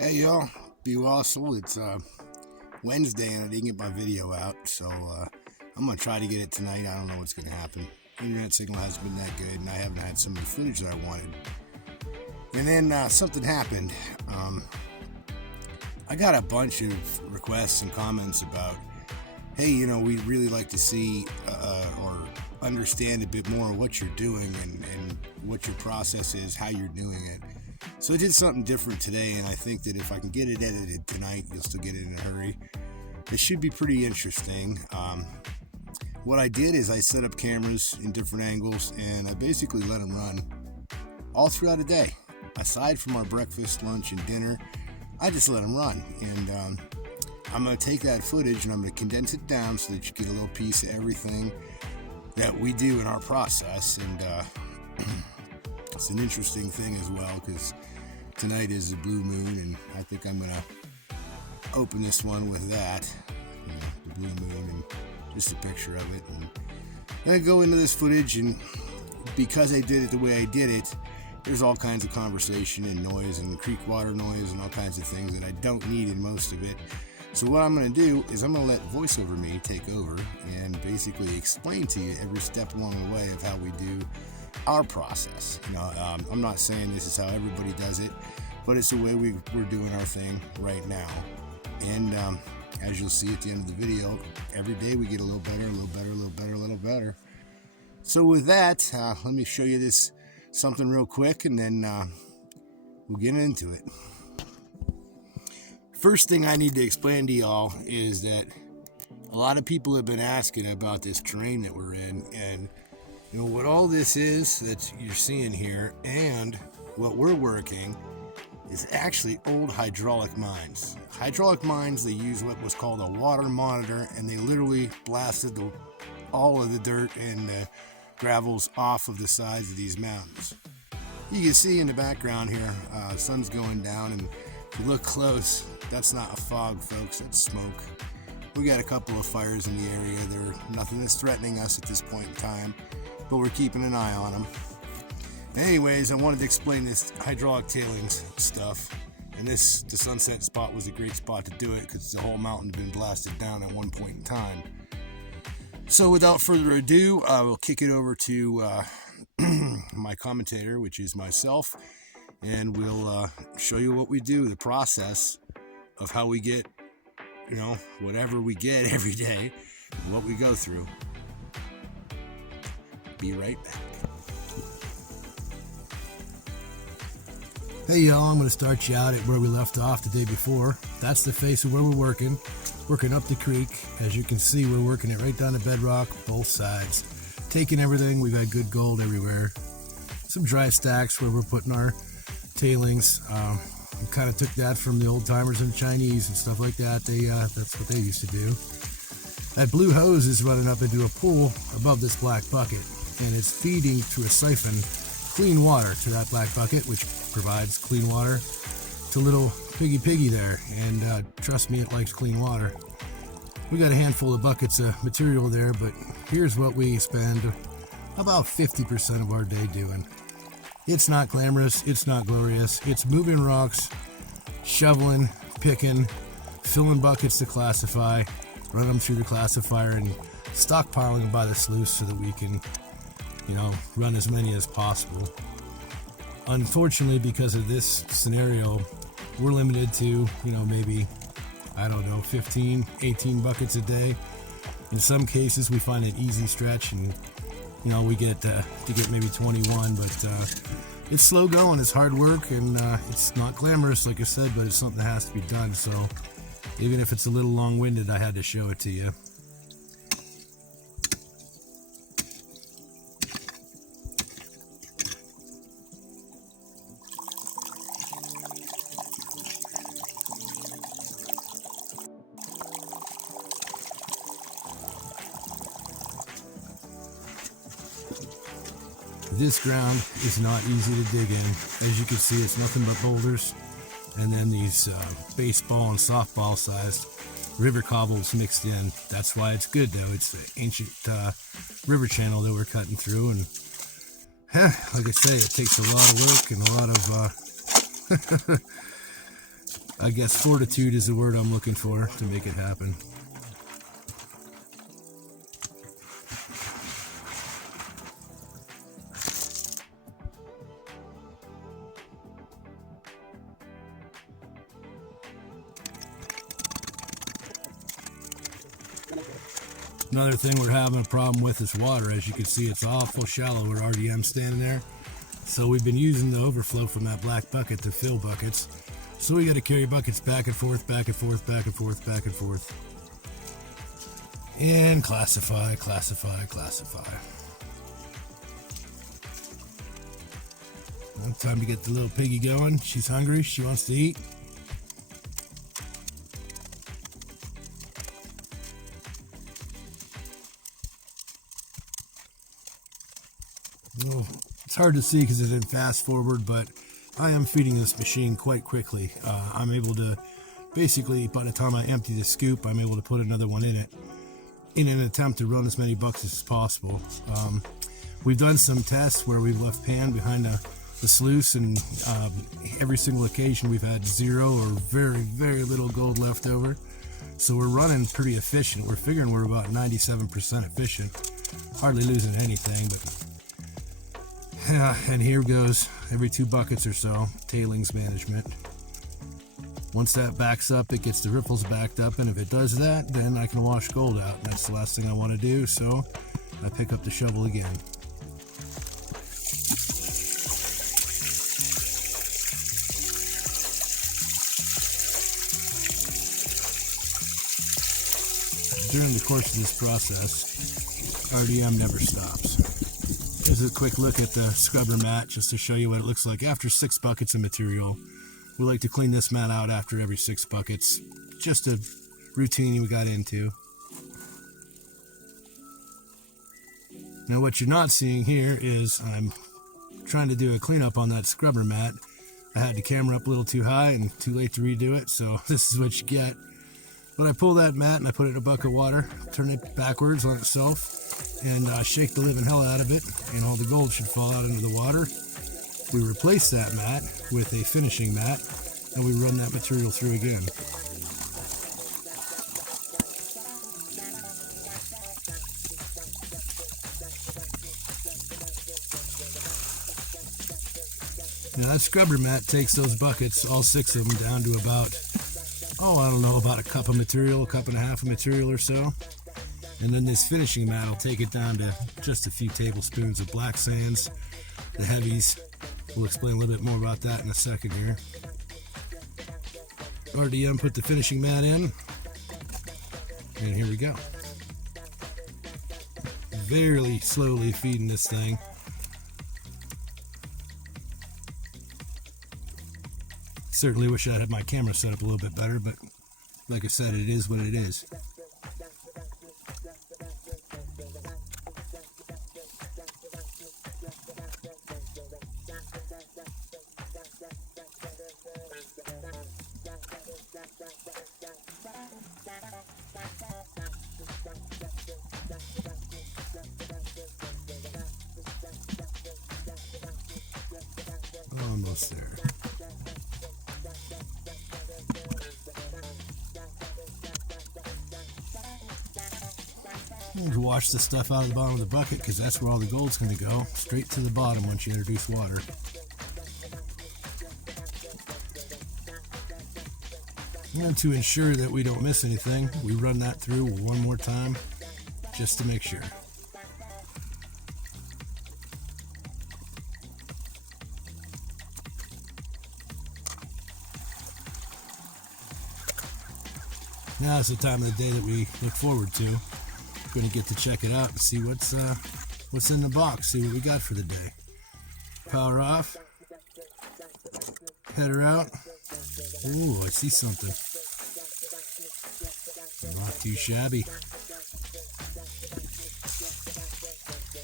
Hey y'all, be awesome. It's Wednesday and I didn't get my video out, so I'm gonna try to get it tonight. I don't know what's gonna happen. Internet signal hasn't been that good, and I haven't had some of the footage that I wanted. And then something happened. I got a bunch of requests and comments about, hey, we'd really like to see or understand a bit more of what you're doing and what your process is, how you're doing it. So I did something different today, and I think that if I can get it edited tonight, you'll still get it in a hurry. It should be pretty interesting. What I did is I set up cameras in different angles, and I basically let them run all throughout the day. Aside from our breakfast, lunch, and dinner, I just let them run. And I'm going to take that footage and I'm going to condense it down so that you get a little piece of everything that we do in our process. And it's an interesting thing as well, because tonight is a blue moon, and I think I'm going to open this one with that, the blue moon, and just a picture of it. And then I go into this footage, and because I did it the way I did it, there's all kinds of conversation and noise and creek water noise and all kinds of things that I don't need in most of it. So what I'm going to do is I'm going to let VoiceOver Me take over and basically explain to you every step along the way of how we do our process. I'm not saying this is how everybody does it, but it's the way we're doing our thing right now. And as you'll see at the end of the video, every day we get a little better, a little better, a little better, a little better. So with that, let me show you this something real quick, and then we'll get into it. First thing I need to explain to y'all is that a lot of people have been asking about this terrain that we're in, and what all this is that you're seeing here and what we're working is actually old hydraulic mines. Hydraulic mines, they use what was called a water monitor, and they literally blasted all of the dirt and the gravels off of the sides of these mountains. You can see in the background here, the sun's going down, and if you look close, that's not a fog, folks, that's smoke. We got a couple of fires in the area. Nothing that's threatening us at this point in time, but we're keeping an eye on them. Anyways, I wanted to explain this hydraulic tailings stuff, and the sunset spot was a great spot to do it because the whole mountain had been blasted down at one point in time. So without further ado, I will kick it over to my commentator, which is myself, and we'll show you what we do, the process of how we get, whatever we get every day, what we go through. Be right back. Hey y'all, I'm going to start you out at where we left off the day before. That's the face of where we're working up the creek. As you can see, we're working it right down to bedrock, both sides. Taking everything, we've got good gold everywhere. Some dry stacks where we're putting our tailings. We kind of took that from the old timers and the Chinese and stuff like that. That's what they used to do. That blue hose is running up into a pool above this black bucket, and it's feeding through a siphon clean water to that black bucket, which provides clean water to little piggy there. And trust me, it likes clean water. We got a handful of buckets of material there, but here's what we spend about 50% of our day doing. It's not glamorous, it's not glorious. It's moving rocks, shoveling, picking, filling buckets to classify, run them through the classifier, and stockpiling them by the sluice so that we can run as many as possible. Unfortunately, because of this scenario, we're limited to, maybe, 15, 18 buckets a day. In some cases, we find an easy stretch, and, we get to get maybe 21, but it's slow going, it's hard work, and it's not glamorous, like I said, but it's something that has to be done. So even if it's a little long-winded, I had to show it to you. This ground is not easy to dig in. As you can see, it's nothing but boulders, and then these baseball and softball sized river cobbles mixed in. That's why it's good, though. It's the ancient river channel that we're cutting through, and like I say, it takes a lot of work and a lot of I guess fortitude is the word I'm looking for to make it happen. Another thing we're having a problem with is water. As you can see, it's awful shallow where RDM's standing there. So we've been using the overflow from that black bucket to fill buckets. So we got to carry buckets back and forth, back and forth, back and forth, back and forth. And classify, classify, classify. Well, time to get the little piggy going. She's hungry. She wants to eat. Oh, it's hard to see because it didn't fast forward, but I am feeding this machine quite quickly. I'm able to basically, by the time I empty the scoop, I'm able to put another one in it in an attempt to run as many buckets as possible. We've done some tests where we've left pan behind the sluice, and every single occasion we've had 0 or very, very little gold left over. So we're running pretty efficient. We're figuring we're about 97% efficient. Hardly losing anything, but yeah, and here goes every 2 buckets or so, tailings management. Once that backs up, it gets the ripples backed up, and if it does that, then I can wash gold out. That's the last thing I want to do, so I pick up the shovel again. During the course of this process, RDM never stops. Here's a quick look at the scrubber mat just to show you what it looks like after 6 buckets of material. We like to clean this mat out after every 6 buckets. Just a routine we got into. Now what you're not seeing here is I'm trying to do a cleanup on that scrubber mat. I had the camera up a little too high and too late to redo it, so this is what you get. But I pull that mat and I put it in a bucket of water, turn it backwards on itself, and shake the living hell out of it, and all the gold should fall out into the water. We replace that mat with a finishing mat, and we run that material through again. Now that scrubber mat takes those buckets, all 6 of them, down to about, I don't know, about a cup of material, a cup and a half of material or so. And then this finishing mat will take it down to just a few tablespoons of black sands, the heavies. We'll explain a little bit more about that in a second here. RDM put the finishing mat in, and here we go. Very slowly feeding this thing. Certainly wish I had my camera set up a little bit better, but like I said, it is what it is. Almost there. To wash the stuff out of the bottom of the bucket, because that's where all the gold's going to go, straight to the bottom once you introduce water. And to ensure that we don't miss anything, we run that through one more time just to make sure. Now is the time of the day that we look forward to. We're going to get to check it out and see what's in the box, see what we got for the day. Power off. Header out. Ooh, I see something. Not too shabby.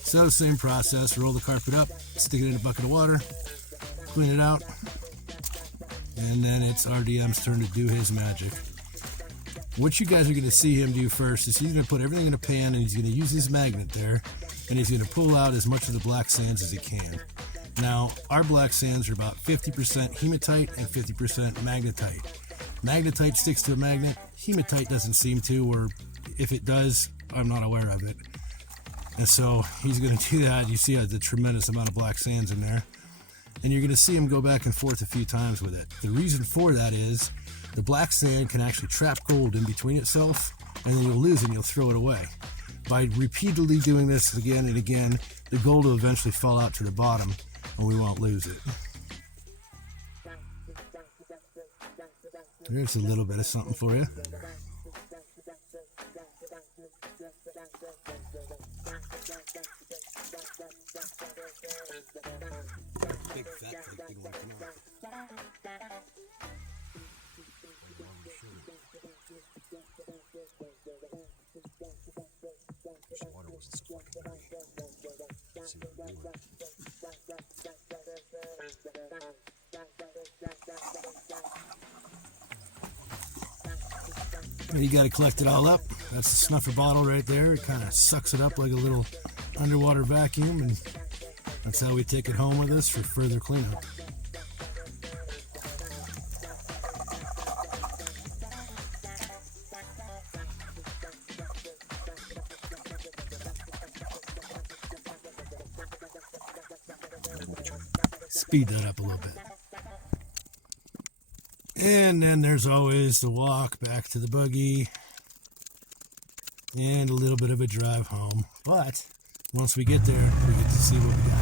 So same process, roll the carpet up, stick it in a bucket of water, clean it out, and then it's RDM's turn to do his magic. What you guys are going to see him do first is he's going to put everything in a pan, and he's going to use his magnet there, and he's going to pull out as much of the black sands as he can. Now, our black sands are about 50% hematite and 50% magnetite. Magnetite sticks to a magnet. Hematite doesn't seem to, or if it does, I'm not aware of it. And so he's going to do that. You see the tremendous amount of black sands in there. And you're going to see him go back and forth a few times with it. The reason for that is the black sand can actually trap gold in between itself, and then you'll lose it and you'll throw it away. By repeatedly doing this again and again, the gold will eventually fall out to the bottom, and we won't lose it. There's a little bit of something for you. Big fat thing didn't want to come out. This water wasn't so fucking dirty. Let's see what we're doing. You got to collect it all up. That's the snuffer bottle right there. It kind of sucks it up like a little underwater vacuum, and that's how we take it home with us for further cleanup. Speed that up a little bit. And then there's always the walk back to the buggy and a little bit of a drive home. But once we get there, we get to see what we got.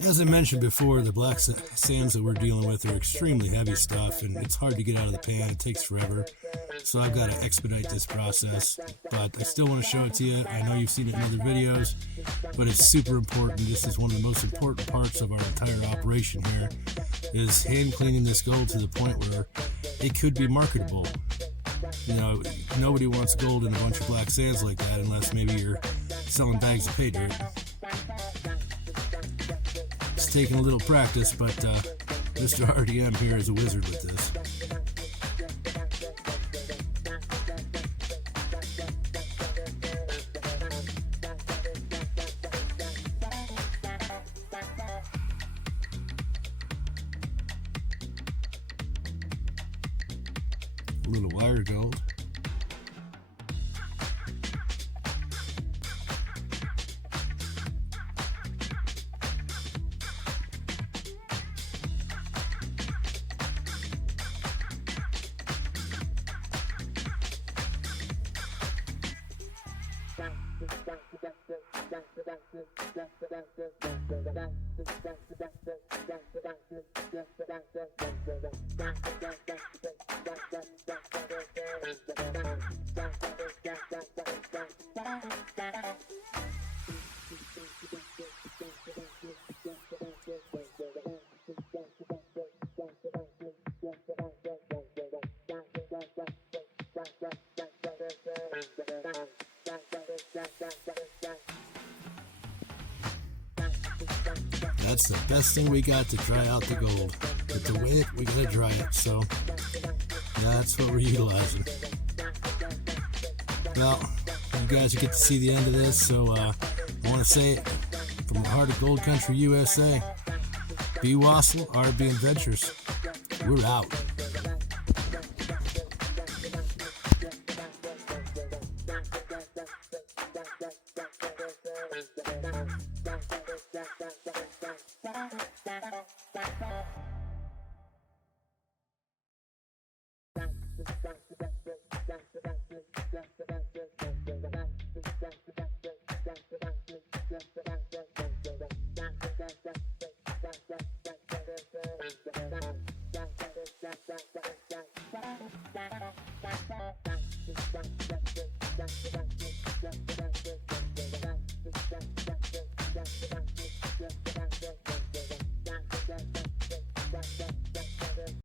As I mentioned before, the black sands that we're dealing with are extremely heavy stuff, and it's hard to get out of the pan. It takes forever. So I've got to expedite this process, but I still want to show it to you. I know you've seen it in other videos, but it's super important. This is one of the most important parts of our entire operation here, is hand cleaning this gold to the point where it could be marketable. You know, nobody wants gold in a bunch of black sands like that unless maybe you're selling bags of pay dirt. It's taking a little practice, but Mr. RDM here is a wizard with this. A little wire gold. That's the best thing we got to dry out the gold. But to weigh it, we gotta dry it, so that's what we're utilizing. Well, you guys get to see the end of this, so I want to say from the heart of Gold Country, USA, B. Wassel, R&BAdventures. We're out.